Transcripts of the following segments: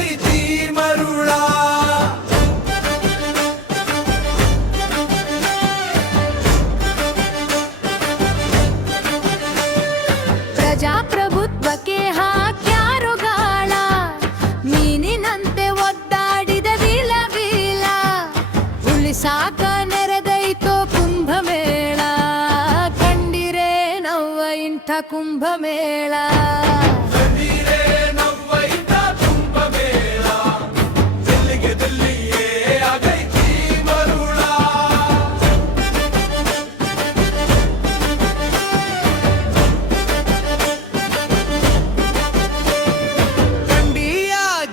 ಆಗೈತಿ ಮರುಳ. ಪ್ರಜಾಪ್ರಭುತ್ವಕ್ಕೆ ಹಾಕ್ಯಾರೋ ಗಾಳ, ಮೀನಿನಂತೆ ಒದ್ದಾಡಿದ ವಿಲ ಉಳಿಸಾಕ ನೆರೆದೈತೋ ಕುಂಭಮೇಳ. ಕಂಡಿರೇ ನವ್ವ ಇಂಥ ಕುಂಭಮೇಳ.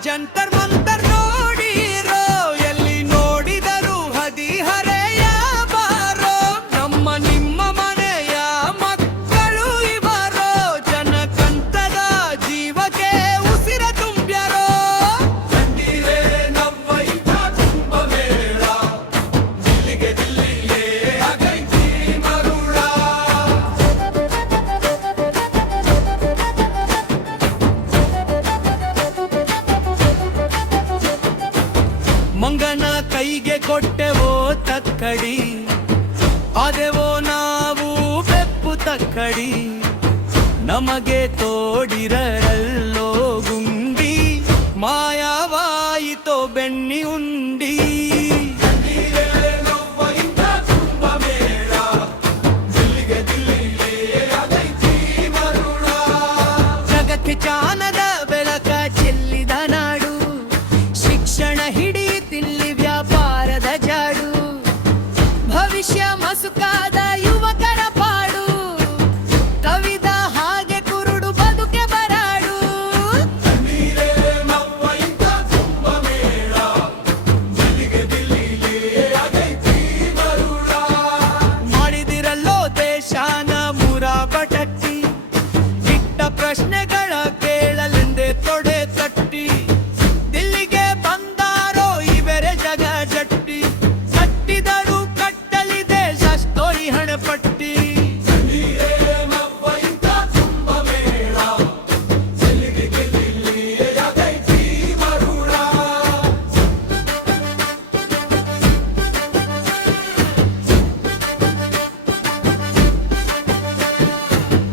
ಜಂತರ್ ಮಂತರ್ ನೋಡಿರೋ, ಎಲ್ಲಿ ನೋಡಿದರು ಹದಿಹರೆಯ ಬಾರೋ. ನಮ್ಮ ನಿಮ್ಮ ಮನೆಯ ಮಕ್ಕಳು ಇವರೋ, ಜನಕಂತದ ಜೀವಕ್ಕೆ ಉಸಿರ ತುಂಬ್ಯಾರೋ. ಕಂಡಿರೇ ನವ್ವ ಇಂಥ ಕುಂಭಮೇಳ, ದಿಲ್ಲಿಗೆ ದಿಲ್ಲಿಯೇ ಆಗೈತಿ ಮರುಳ. ಮಂಗನ ಕೈಗೆ ಕೊಟ್ಟೆವೋ ತಕ್ಕಡಿ, ಆದೆವೋ ನಾವು ಬೆಪ್ಪು ತಕ್ಕಡಿ. ನಮಗೆ ತೋಡಿರಲ್ಲೋ ಗುಂಡಿ, ಮಾಯವಾಯಿತೋ ಬೆಣ್ಣಿ ಉಂಡಿ. ಜಗಕ್ಕೆ ಚಾನದ ಬೆಳಕ ಚೆಲ್ಲಿದ ನಾಡು, ಶಿಕ್ಷಣ ಹಿಡಿಯುತ್ತಿಲ್ಲಿ ವ್ಯಾಪಾರದ ಜಾಡು. ಭವಿಷ್ಯ ಮಸುಕಾದ ಯುವಕರ ಪಾಡು, ಕವಿದ ಹಾಗೆ ಕುರುಡು ಬದುಕೆ ಬರಾಡು. ಮಾಡಿದಿರಲ್ಲೋ ದೇಶಾನ ಮೂರ ಬಟಟ್ಟಿ, ಇಟ್ಟ ಪ್ರಶ್ನೆಗಳ ಕೇಳಲೆಂದೇ ತೊಡೆ ತಟ್ಟಿ. ದಿಲ್ಲಿಗೆ ಬಂದಾರೋ ಇವೆರೆ ಜಗ ಜಟ್ಟಿ, ಕಟ್ಟಿದರು ಕಟ್ಟಲಿದೆ ಶಸ್ತೋರಿ ಹಣಪಟ್ಟಿ.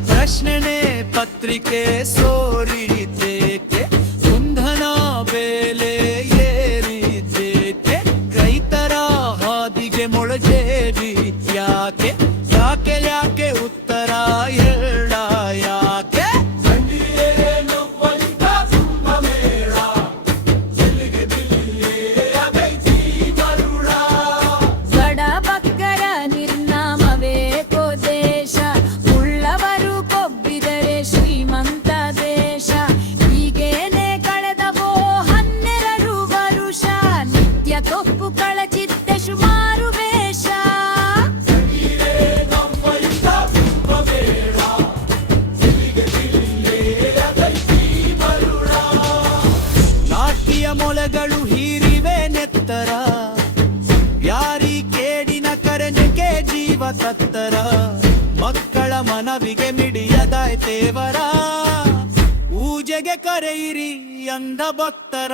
ಪ್ರಶ್ನೆನೆ ಪತ್ರಿಕೆ ಸೋರಿತೇಕೆ, ಇಂಧನ ಬೆಲೆ ಏರಿತೇಕೆ, ರೈತರ ಹಾದಿಗೆ ಮೊಳಗೇರಿತ್ಯಾಕೆ, ಯಾಕೆ ಯಾಕೆ ಉತ್ತರ ಹೇಳ ಯಾಕೆ. ಬಡಬಗ್ಗರ ನಿರ್ನಾಮವೇಕೋ ದೇಶ, ಉಳ್ಳವರು ಕೊಬ್ಬಿದರೆ ಶ್ರೀಮಂತ ದೇಶ. ಹೀಗೇನೆ ಕಳೆದವೋ 12 ವರುಷ, ನಿತ್ಯ ತೊಪ್ಪು ಕಳಚಿದ್ದೆ ಸುಮಾರು ವೇಷ. ನಾಟ್ಯ ಮೊಳೆಗಳು ಹೀರಿವೆ ನೆತ್ತರ, ಯಾರಿ ಕೇಡಿನ ಕರೆನಿಕೆ ಜೀವ ತತ್ತರ. ಮಕ್ಕಳ ಮನವಿಗೆ ಮಿಡಿಯದಾಯ್ತೇವರ, ಪೂಜೆಗೆ ಕರೆಯಿರಿ ಅಂದ ಭಕ್ತರ.